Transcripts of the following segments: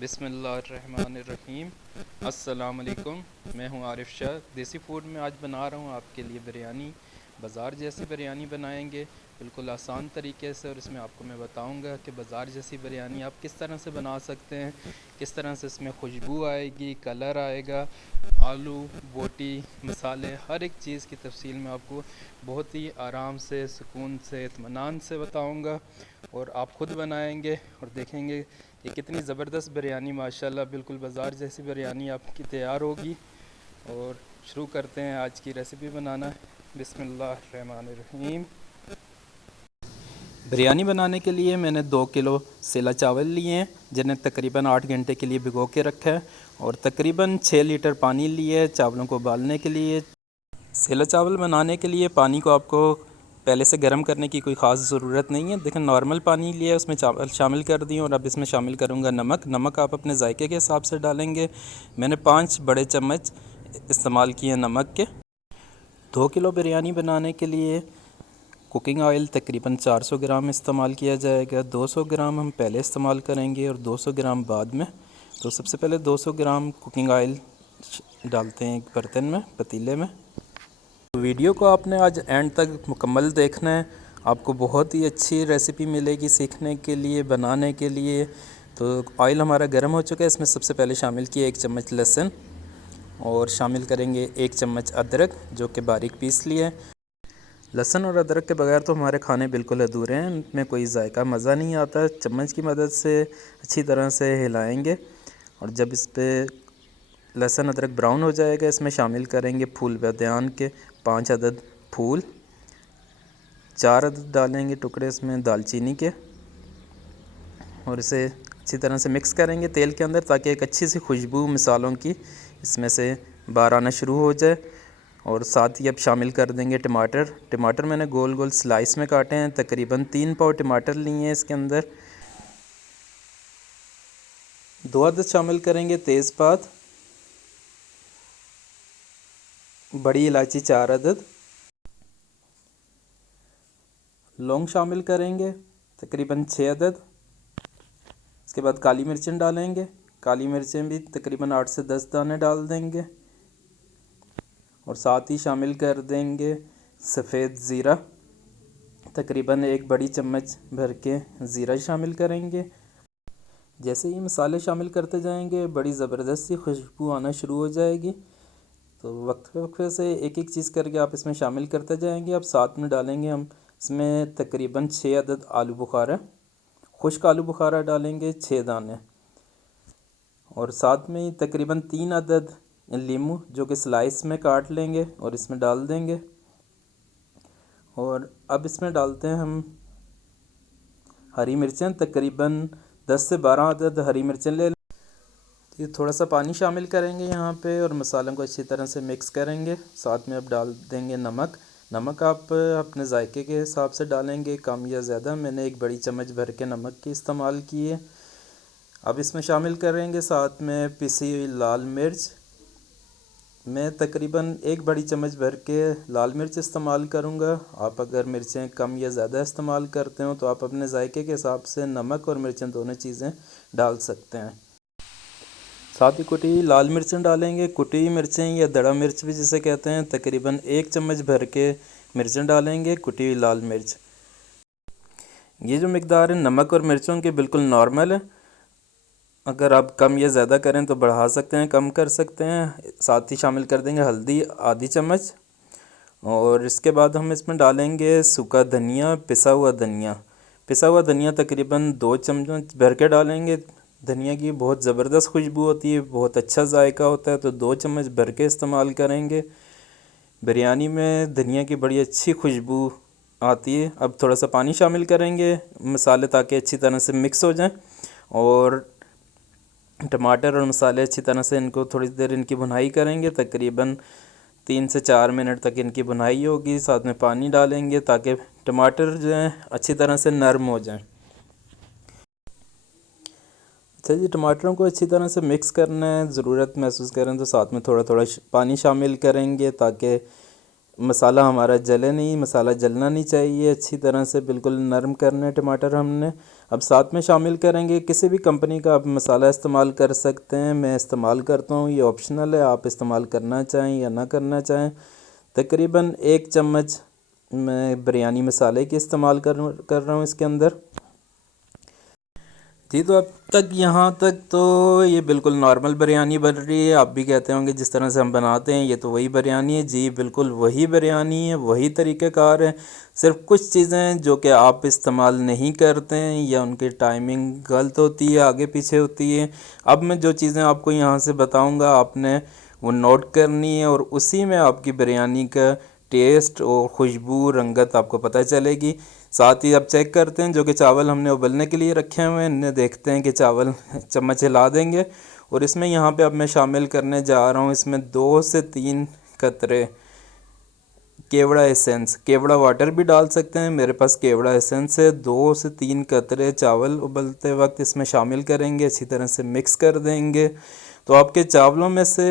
बिस्मिल्लाहिर्रहमानिर्रहीम। अस्सलाम वालेकुम। मैं हूं आरिफ शाह। देसी फूड में आज बना रहा हूं आपके लिए बिरयानी। बाज़ार जैसी बिरयानी बनाएंगे, बिल्कुल आसान तरीके से। और इसमें आपको मैं बताऊंगा कि बाज़ार जैसी बिरयानी आप किस तरह से बना सकते हैं, किस तरह से इसमें खुशबू आएगी, कलर आएगा, आलू, बोटी, मसाले, हर एक चीज़ की तफसील मैं आपको बहुत ही आराम से, सुकून से, इत्मीनान से बताऊंगा। और आप ख़ुद बनाएंगे और देखेंगे ये कितनी ज़बरदस्त बिरयानी, माशाल्लाह बिल्कुल बाज़ार जैसी बिरयानी आपकी तैयार होगी। और शुरू करते हैं आज की रेसिपी बनाना। बिस्मिल्लाहिर्रहमानिर्रहीम। बिरयानी बनाने के लिए मैंने 2 किलो सेला चावल लिए हैं, जिन्हें तकरीबन 8 घंटे के लिए भिगो के रखा है। और तकरीबन 6 लीटर पानी लिए है चावलों को उबालने के लिए। सेला चावल बनाने के लिए पानी को आपको पहले से गर्म करने की कोई ख़ास ज़रूरत नहीं है। देखें, नॉर्मल पानी लिया है, उसमें चावल शामिल कर दिए। और अब इसमें शामिल करूँगा नमक। नमक आप अपने जायके के हिसाब से डालेंगे। मैंने 5 बड़े चम्मच इस्तेमाल किए नमक के। 2 किलो बिरयानी बनाने के लिए कुकिंग ऑयल तकरीबन 400 ग्राम इस्तेमाल किया जाएगा। 200 ग्राम हम पहले इस्तेमाल करेंगे और 200 ग्राम बाद में। तो सबसे पहले 200 ग्राम कुकिंग ऑयल डालते हैं एक बर्तन में, पतीले में। वीडियो को आपने आज एंड तक मुकम्मल देखना है, आपको बहुत ही अच्छी रेसिपी मिलेगी सीखने के लिए, बनाने के लिए। तो ऑयल हमारा गर्म हो चुका है। इसमें सबसे पहले शामिल किए 1 चम्मच लहसुन और शामिल करेंगे 1 चम्मच अदरक, जो कि बारीक पीस लिए है। लहसुन और अदरक के बगैर तो हमारे खाने बिल्कुल अधूरे हैं, इनमें कोई जायका मज़ा नहीं आता। चम्मच की मदद से अच्छी तरह से हिलाएंगे। और जब इस पर लहसुन अदरक ब्राउन हो जाएगा, इसमें शामिल करेंगे फूल बादियान के 5 अदद फूल, 4 अदद डालेंगे टुकड़े इसमें दालचीनी के। और इसे अच्छी तरह से मिक्स करेंगे तेल के अंदर, ताकि एक अच्छी सी खुशबू मसालों की इसमें से बाहर आना शुरू हो जाए। और साथ ही अब शामिल कर देंगे टमाटर। टमाटर मैंने गोल गोल स्लाइस में काटे हैं। तकरीबन 3 पाव टमाटर लिए हैं। इसके अंदर 2 अदद शामिल करेंगे तेज़पात, बड़ी इलायची 4 अदद, लौंग शामिल करेंगे तकरीबन 6 अदद। इसके बाद काली मिर्चें डालेंगे। काली मिर्चें भी तकरीबन 8 से 10 दाने डाल देंगे। और साथ ही शामिल कर देंगे सफ़ेद ज़ीरा, तकरीबन 1 बड़ी चम्मच भर के ज़ीरा शामिल करेंगे। जैसे ही मसाले शामिल करते जाएंगे, बड़ी ज़बरदस्त सी खुशबू आना शुरू हो जाएगी। तो वक्फे से एक एक चीज़ करके आप इसमें शामिल करते जाएंगे। अब साथ में डालेंगे हम इसमें तकरीबन 6 अदद आलू बुखारा, खुश्क आलू बुखारा डालेंगे 6 दाने। और साथ में ही तकरीबन 3 अदद लीमू, जो कि स्लाइस में काट लेंगे और इसमें डाल देंगे। और अब इसमें डालते हैं हम हरी मिर्चें, तकरीबन 10 से 12 अदद हरी मिर्चें ले। ये थोड़ा सा पानी शामिल करेंगे यहाँ पे और मसालों को अच्छी तरह से मिक्स करेंगे। साथ में अब डाल देंगे नमक। नमक आप अपने जायके के हिसाब से डालेंगे, कम या ज़्यादा। मैंने 1 बड़ी चम्मच भर के नमक की इस्तेमाल की है। अब इसमें शामिल करेंगे साथ में पिसी हुई लाल मिर्च। मैं तकरीबन 1 बड़ी चम्मच भर के लाल मिर्च इस्तेमाल करूँगा। आप अगर मिर्चें कम या ज़्यादा इस्तेमाल करते हो तो आप अपने जायके के हिसाब से नमक और मिर्चें दोनों चीज़ें डाल सकते हैं। साथ ही कुटी हुई लाल मिर्चें डालेंगे। कुटी हुई मिर्चें या दड़ा मिर्च भी जिसे कहते हैं, तकरीबन 1 चम्मच भर के मिर्चें डालेंगे, कुटी हुई लाल मिर्च। ये जो मिकदार है नमक और मिर्चों की बिल्कुल नॉर्मल है। अगर आप कम या ज़्यादा करें तो बढ़ा सकते हैं, कम कर सकते हैं। साथ ही शामिल कर देंगे हल्दी आधी चम्मच। और इसके बाद हम इसमें डालेंगे सूखा धनिया, पिसा हुआ धनिया। पिसा हुआ धनिया तकरीबन 2 चम्मच भर के डालेंगे। धनिया की बहुत ज़बरदस्त खुशबू होती है, बहुत अच्छा जायका होता है, तो 2 चम्मच भर के इस्तेमाल करेंगे। बिरयानी में धनिया की बड़ी अच्छी खुशबू आती है। अब थोड़ा सा पानी शामिल करेंगे मसाले ताकि अच्छी तरह से मिक्स हो जाएं। और टमाटर और मसाले अच्छी तरह से इनको थोड़ी देर इनकी भुनाई करेंगे। तकरीबन 3 से 4 मिनट तक इनकी भुनाई होगी। साथ में पानी डालेंगे ताकि टमाटर जो हैं अच्छी तरह से नरम हो जाएं। अच्छा जी, टमाटरों को अच्छी तरह से मिक्स करना है। ज़रूरत महसूस करें तो साथ में थोड़ा थोड़ा पानी शामिल करेंगे ताकि मसाला हमारा जले नहीं, मसाला जलना नहीं चाहिए, अच्छी तरह से बिल्कुल नरम करने टमाटर हमने। अब साथ में शामिल करेंगे, किसी भी कंपनी का आप मसाला इस्तेमाल कर सकते हैं, मैं इस्तेमाल करता हूँ, ये ऑप्शनल है, आप इस्तेमाल करना चाहें या ना करना चाहें। तकरीबन 1 चम्मच मैं बिरयानी मसाले की इस्तेमाल कर रहा हूँ इसके अंदर। जी, तो अब तक यहाँ तक तो ये बिल्कुल नॉर्मल बिरयानी बन रही है। आप भी कहते होंगे जिस तरह से हम बनाते हैं ये तो वही बिरयानी है। जी बिल्कुल वही बिरयानी है, वही तरीक़ाकार है। सिर्फ कुछ चीज़ें जो कि आप इस्तेमाल नहीं करते हैं या उनकी टाइमिंग गलत होती है, आगे पीछे होती है। अब मैं जो चीज़ें आपको यहाँ से बताऊँगा आपने वो नोट करनी है और उसी में आपकी बिरयानी का टेस्ट और खुशबू रंगत आपको पता चलेगी। साथ ही अब चेक करते हैं जो कि चावल हमने उबलने के लिए रखे हुए हैं, इन्हें देखते हैं कि चावल चम्मच हिला देंगे। और इसमें यहाँ पे अब मैं शामिल करने जा रहा हूँ इसमें 2 से 3 कतरे केवड़ा एसेंस। केवड़ा वाटर भी डाल सकते हैं, मेरे पास केवड़ा एसेंस है। 2 से 3 कतरे चावल उबलते वक्त इसमें शामिल करेंगे, अच्छी तरह से मिक्स कर देंगे तो आपके चावलों में से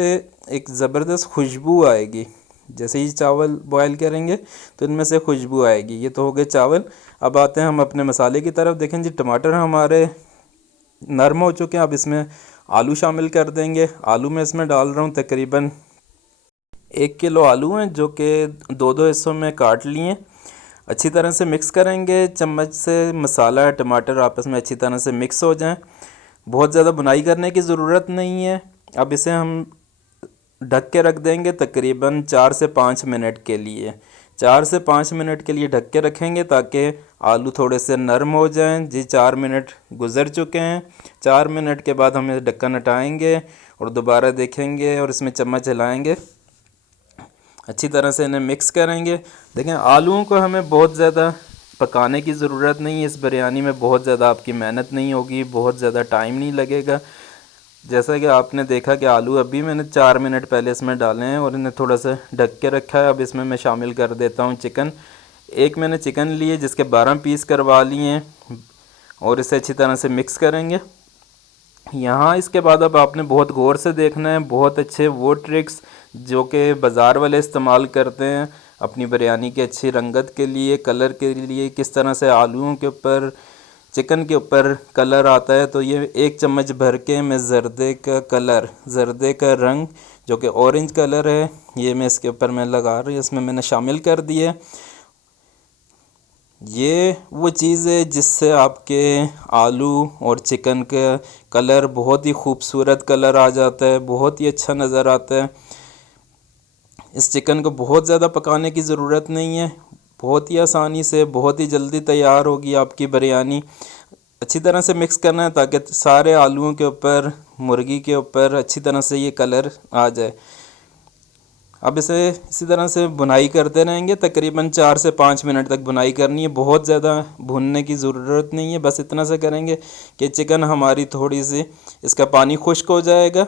एक ज़बरदस्त खुशबू आएगी। जैसे ही चावल बॉयल करेंगे तो इनमें से खुशबू आएगी। ये तो हो गए चावल। अब आते हैं हम अपने मसाले की तरफ। देखें जी, टमाटर हमारे नरम हो चुके हैं। अब इसमें आलू शामिल कर देंगे। आलू मैं इसमें डाल रहा हूँ तकरीबन 1 किलो आलू हैं जो कि 2-2 हिस्सों में काट लिए। अच्छी तरह से मिक्स करेंगे चम्मच से, मसाला टमाटर आपस में अच्छी तरह से मिक्स हो जाएं। बहुत ज़्यादा बुनाई करने की ज़रूरत नहीं है। अब इसे हम ढक के रख देंगे तकरीबन 4 से 5 मिनट के लिए। 4 से 5 मिनट के लिए ढक के रखेंगे ताकि आलू थोड़े से नरम हो जाएं। जी 4 मिनट गुज़र चुके हैं। 4 मिनट के बाद हम ढक्कन हटाएंगे और दोबारा देखेंगे और इसमें चम्मच हिलाएंगे, अच्छी तरह से इन्हें मिक्स करेंगे। देखें आलूओं को हमें बहुत ज़्यादा पकाने की ज़रूरत नहीं है। इस बिरयानी में बहुत ज़्यादा आपकी मेहनत नहीं होगी, बहुत ज़्यादा टाइम नहीं लगेगा। जैसा कि आपने देखा कि आलू अभी मैंने 4 मिनट पहले इसमें डाले हैं और इन्हें थोड़ा सा ढक के रखा है। अब इसमें मैं शामिल कर देता हूँ चिकन। एक मैंने चिकन लिए जिसके 12 पीस करवा लिए हैं और इसे अच्छी तरह से मिक्स करेंगे। यहाँ इसके बाद अब आपने बहुत गौर से देखना है, बहुत अच्छे वो ट्रिक्स जो कि बाज़ार वाले इस्तेमाल करते हैं अपनी बिरयानी की अच्छी रंगत के लिए, कलर के लिए। किस तरह से आलूओं के ऊपर, चिकन के ऊपर कलर आता है। तो ये 1 चम्मच भर के मैं ज़र्दे का कलर, ज़र्दे का रंग जो कि ऑरेंज कलर है, ये मैं इसके ऊपर मैं लगा रही हूँ, इसमें मैंने शामिल कर दिए। ये वो चीज़ है जिससे आपके आलू और चिकन का कलर बहुत ही खूबसूरत कलर आ जाता है, बहुत ही अच्छा नज़र आता है। इस चिकन को बहुत ज़्यादा पकाने की ज़रूरत नहीं है, बहुत ही आसानी से, बहुत ही जल्दी तैयार होगी आपकी बिरयानी। अच्छी तरह से मिक्स करना है ताकि सारे आलूओं के ऊपर, मुर्गी के ऊपर अच्छी तरह से ये कलर आ जाए। अब इसे इसी तरह से बुनाई करते रहेंगे, तकरीबन 4 से 5 मिनट तक बुनाई करनी है। बहुत ज़्यादा भूनने की ज़रूरत नहीं है, बस इतना से करेंगे कि चिकन हमारी थोड़ी सी, इसका पानी खुश्क हो जाएगा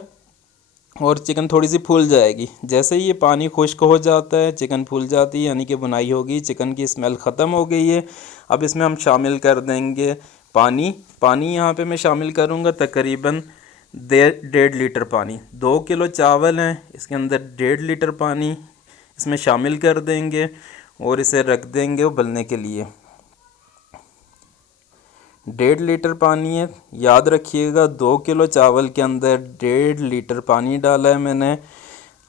और चिकन थोड़ी सी फूल जाएगी। जैसे ही ये पानी खुश्क हो जाता है, चिकन फूल जाती है, यानी कि बुनाई होगी, चिकन की स्मेल ख़त्म हो गई है। अब इसमें हम शामिल कर देंगे पानी। पानी यहाँ पे मैं शामिल करूँगा तकरीबन 1.5 लीटर पानी। 2 किलो चावल हैं, इसके अंदर 1.5 लीटर पानी इसमें शामिल कर देंगे और इसे रख देंगे उबलने के लिए। 1.5 लीटर पानी है, याद रखिएगा। 2 किलो चावल के अंदर 1.5 लीटर पानी डाला है मैंने।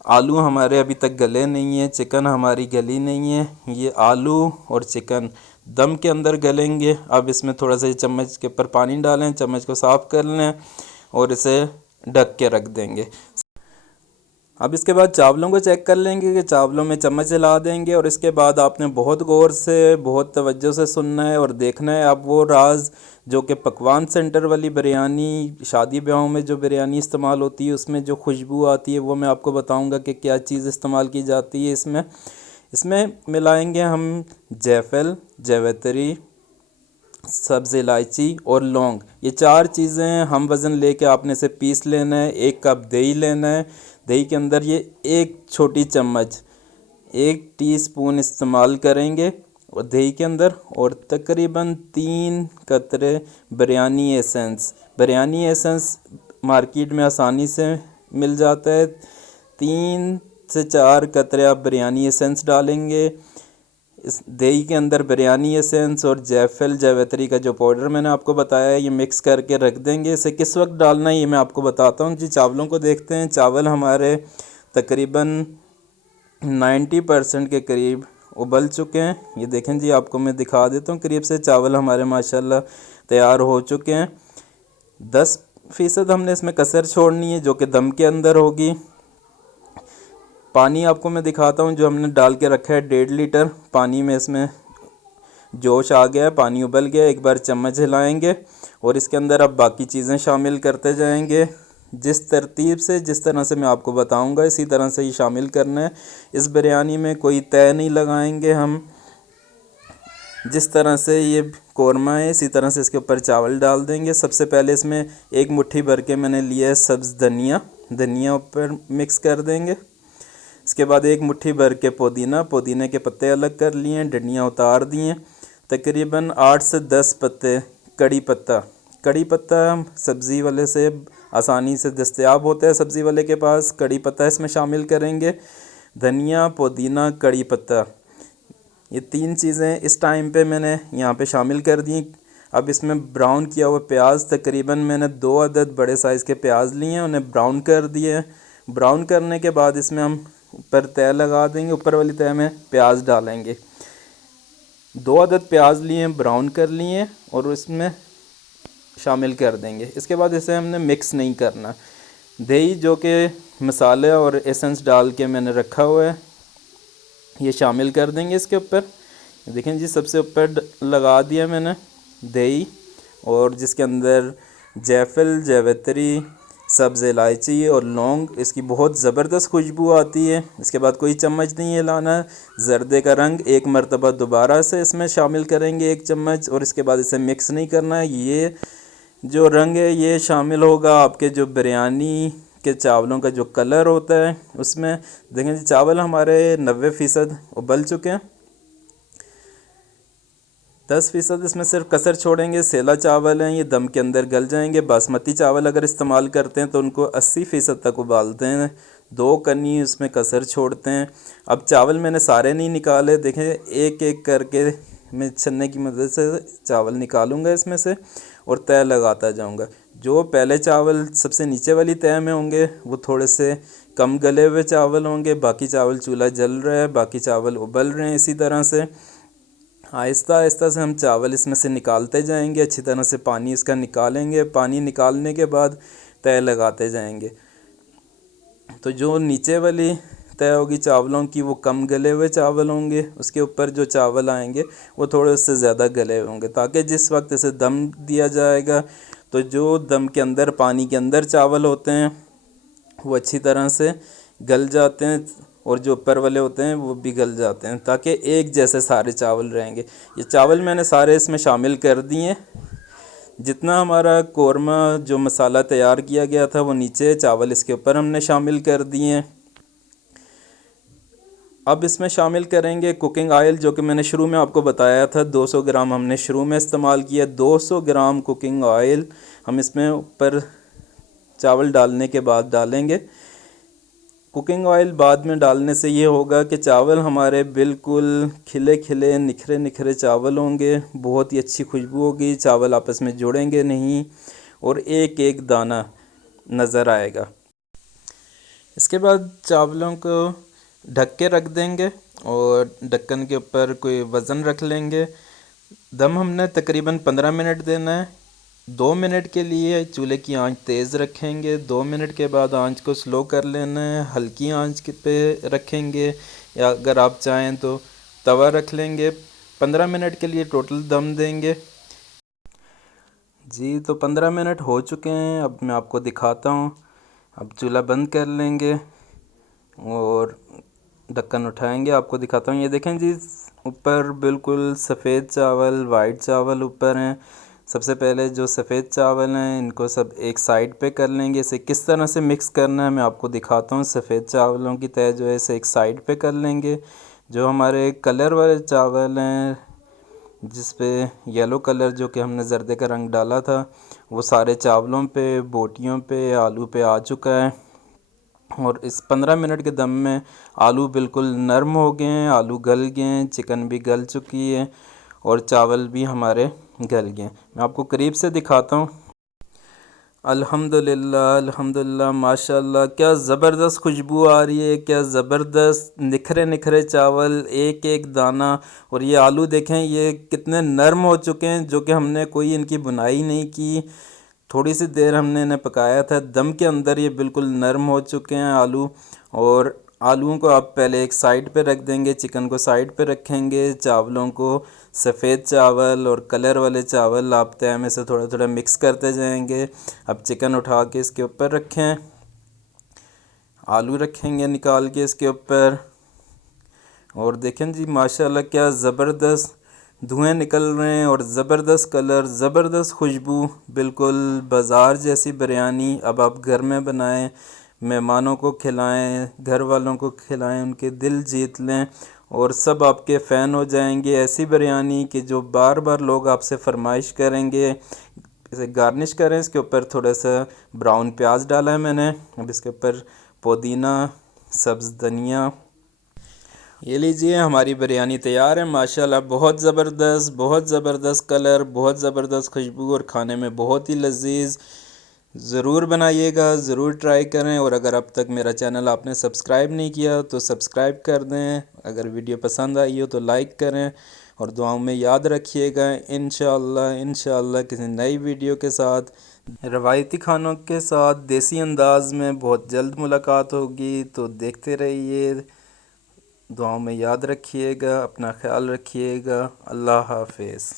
आलू हमारे अभी तक गले नहीं है, चिकन हमारी गली नहीं है। ये आलू और चिकन दम के अंदर गलेंगे। अब इसमें थोड़ा सा चम्मच के ऊपर पानी डालें, चम्मच को साफ़ कर लें और इसे ढक के रख देंगे। अब इसके बाद चावलों को चेक कर लेंगे कि चावलों में चम्मच हिला देंगे और इसके बाद आपने बहुत गौर से, बहुत तवज्जो से सुनना है और देखना है। अब वो राज जो कि पकवान सेंटर वाली बिरयानी, शादी ब्याहों में जो बिरयानी इस्तेमाल होती है उसमें जो खुशबू आती है वो मैं आपको बताऊंगा कि क्या चीज़ इस्तेमाल की जाती है। इसमें इसमें मिलाएंगे हम जायफल, जावित्री, सब्ज़ इलायची और लौंग। ये 4 चीज़ें हम वज़न लेके आपने से पीस लेना है। 1 कप दही लेना है, दही के अंदर ये 1 छोटी चम्मच, 1 टीस्पून इस्तेमाल करेंगे और दही के अंदर, और तकरीबन 3 कतरे biryani essence. Biryani essence market में आसानी से मिल जाता है। 3 से 4 कतरे आप बिरयानी एसेंस डालेंगे। इस दही के अंदर बिरयानी एसेंस और जायफल जावित्री का जो पाउडर मैंने आपको बताया है ये मिक्स करके रख देंगे। इसे किस वक्त डालना है ये मैं आपको बताता हूँ जी। चावलों को देखते हैं, चावल हमारे तकरीबन 90% के करीब उबल चुके हैं। ये देखें जी, आपको मैं दिखा देता हूँ करीब से। चावल हमारे माशाल्लाह तैयार हो चुके हैं। 10% हमने इसमें कसर छोड़नी है जो कि दम के अंदर होगी। पानी आपको मैं दिखाता हूँ जो हमने डाल के रखा है 1.5 लीटर पानी में। इसमें जोश आ गया है, पानी उबल गया। एक बार चम्मच हिलाएंगे और इसके अंदर अब बाकी चीज़ें शामिल करते जाएंगे। जिस तरतीब से, जिस तरह से मैं आपको बताऊंगा इसी तरह से ही शामिल करना है। इस बिरयानी में कोई तय नहीं लगाएंगे हम। जिस तरह से ये कौरमा है इसी तरह से इसके ऊपर चावल डाल देंगे। सबसे पहले इसमें 1 मुट्ठी भर के मैंने लिया है सब्ज़ धनिया ऊपर मिक्स कर देंगे। इसके बाद 1 मुट्ठी भर के पुदीने के पत्ते अलग कर लिए हैं, डंडियाँ उतार दी हैं। तकरीबन 8 से 10 पत्ते कड़ी पत्ता सब्ज़ी वाले से आसानी से दस्तयाब होता है, सब्ज़ी वाले के पास। कड़ी पत्ता इसमें शामिल करेंगे। धनिया, पुदीना, कड़ी पत्ता, ये 3 चीज़ें इस टाइम पे मैंने यहाँ पे शामिल कर दी। अब इसमें ब्राउन किया हुआ प्याज, तकरीबन मैंने 2 अदद बड़े साइज़ के प्याज लिए हैं, उन्हें ब्राउन कर दिए। ब्राउन करने के बाद इसमें हम ऊपर तय लगा देंगे, ऊपर वाली तय में प्याज डालेंगे। 2 अदद प्याज लिए हैं, ब्राउन कर लिए और इसमें शामिल कर देंगे। इसके बाद इसे हमने मिक्स नहीं करना। दही जो कि मसाले और एसेंस डाल के मैंने रखा हुआ है ये शामिल कर देंगे इसके ऊपर। देखें जी, सबसे ऊपर लगा दिया मैंने दही, और जिसके अंदर जायफल जावित्री, सब्ज़ इलायची और लौंग, इसकी बहुत ज़बरदस्त खुशबू आती है। इसके बाद कोई चम्मच नहीं हिलाना। ज़र्दे का रंग 1 मरतबा दोबारा से इसमें शामिल करेंगे 1 चम्मच, और इसके बाद इसे मिक्स नहीं करना है। ये जो रंग है ये शामिल होगा आपके जो बिरयानी के चावलों का जो कलर होता है उसमें। देखें जी, चावल हमारे 90% उबल चुके हैं। 10% इसमें सिर्फ कसर छोड़ेंगे। सेला चावल हैं, ये दम के अंदर गल जाएंगे। बासमती चावल अगर इस्तेमाल करते हैं तो उनको 80% तक उबालते हैं, 2 कनी उसमें कसर छोड़ते हैं। अब चावल मैंने सारे नहीं निकाले, देखें एक एक करके मैं छन्ने की मदद से चावल निकालूंगा इसमें से और तय लगाता जाऊंगा। जो पहले चावल सबसे नीचे वाली तय में होंगे वो थोड़े से कम गले हुए चावल होंगे। बाकी चावल चूल्हा जल रहा है, बाकी चावल उबल रहे हैं। इसी तरह से आहिस्ता आहिस्ता से हम चावल इसमें से निकालते जाएंगे। अच्छी तरह से पानी इसका निकालेंगे। पानी निकालने के बाद तय लगाते जाएंगे। तो जो नीचे वाली तय होगी चावलों की वो कम गले हुए चावल होंगे, उसके ऊपर जो चावल आएंगे वो थोड़े उससे ज़्यादा गले होंगे, ताकि जिस वक्त इसे दम दिया जाएगा तो जो दम के अंदर पानी के अंदर चावल होते हैं वो अच्छी तरह से गल जाते हैं और जो ऊपर वाले होते हैं वो भी गल जाते हैं, ताकि एक जैसे सारे चावल रहेंगे। ये चावल मैंने सारे इसमें शामिल कर दिए। जितना हमारा कौरमा जो मसाला तैयार किया गया था वो नीचे, चावल इसके ऊपर हमने शामिल कर दिए हैं। अब इसमें शामिल करेंगे कुकिंग ऑयल, जो कि मैंने शुरू में आपको बताया था 200 ग्राम हमने शुरू में इस्तेमाल किया। 200 ग्राम कुकिंग ऑयल हम इसमें ऊपर चावल डालने के बाद डालेंगे। कुकिंग ऑयल बाद में डालने से ये होगा कि चावल हमारे बिल्कुल खिले खिले निखरे निखरे चावल होंगे, बहुत ही अच्छी खुशबू होगी, चावल आपस में जुड़ेंगे नहीं और एक एक दाना नज़र आएगा। इसके बाद चावलों को ढक के रख देंगे और ढक्कन के ऊपर कोई वज़न रख लेंगे। दम हमने तकरीबन 15 मिनट देना है। 2 मिनट के लिए चूल्हे की आंच तेज़ रखेंगे। 2 मिनट के बाद आंच को स्लो कर लेना है, हल्की आंच पे रखेंगे, या अगर आप चाहें तो तवा रख लेंगे। 15 मिनट के लिए टोटल दम देंगे जी। तो 15 मिनट हो चुके हैं, अब मैं आपको दिखाता हूँ। अब चूल्हा बंद कर लेंगे और ढक्कन उठाएंगे, आपको दिखाता हूँ। ये देखें जी, ऊपर बिल्कुल सफ़ेद चावल, वाइट चावल ऊपर हैं। सबसे पहले जो सफ़ेद चावल हैं इनको सब एक साइड पे कर लेंगे। इसे किस तरह से मिक्स करना है मैं आपको दिखाता हूँ। सफ़ेद चावलों की तय जो है इसे एक साइड पे कर लेंगे। जो हमारे कलर वाले चावल हैं जिस पे येलो कलर जो कि हमने जर्दे का रंग डाला था वो सारे चावलों पे, बोटियों पे, आलू पे आ चुका है। और इस 15 मिनट के दम में आलू बिल्कुल नरम हो गए हैं, आलू गल गए हैं, चिकन भी गल चुकी है और चावल भी हमारे गल गए हैं। मैं आपको करीब से दिखाता हूँ। अल्हम्दुलिल्लाह अल्हम्दुलिल्लाह माशाल्लाह, क्या ज़बरदस्त खुशबू आ रही है, क्या ज़बरदस्त निखरे निखरे चावल, एक एक दाना। और ये आलू देखें ये कितने नरम हो चुके हैं, जो कि हमने कोई इनकी बुनाई नहीं की। थोड़ी सी देर हमने इन्हें पकाया था दम के अंदर, ये बिल्कुल नरम हो चुके हैं आलू। और आलूओं को आप पहले एक साइड पे रख देंगे, चिकन को साइड पे रखेंगे, चावलों को सफ़ेद चावल और कलर वाले चावल आप तय में से थोड़ा थोड़ा मिक्स करते जाएंगे। अब चिकन उठा के इसके ऊपर रखें, आलू रखेंगे निकाल के इसके ऊपर। और देखें जी माशाल्लाह क्या ज़बरदस्त धुएं निकल रहे हैं और ज़बरदस्त कलर, ज़बरदस्त खुशबू, बिल्कुल बाज़ार जैसी बिरयानी। अब आप घर में बनाएं, मेहमानों को खिलाएं, घर वालों को खिलाएं, उनके दिल जीत लें और सब आपके फ़ैन हो जाएंगे। ऐसी बिरयानी कि जो बार बार लोग आपसे फरमाइश करेंगे। इसे गार्निश करें, इसके ऊपर थोड़ा सा ब्राउन प्याज डाला है मैंने। अब इसके ऊपर पुदीना, सब्ज़ धनिया। ये लीजिए हमारी बिरयानी तैयार है माशाल्लाह। बहुत ज़बरदस्त कलर, बहुत ज़बरदस्त खुशबू और खाने में बहुत ही लजीज। ज़रूर बनाइएगा, ज़रूर ट्राई करें। और अगर अब तक मेरा चैनल आपने सब्सक्राइब नहीं किया तो सब्सक्राइब कर दें। अगर वीडियो पसंद आई हो तो लाइक करें और दुआओं में याद रखिएगा। इंशाअल्लाह किसी नई वीडियो के साथ, रवायती खानों के साथ, देसी अंदाज में बहुत जल्द मुलाकात होगी। तो देखते रहिए, दुआओं में याद रखिएगा, अपना ख्याल रखिएगा। अल्लाह हाफिज़।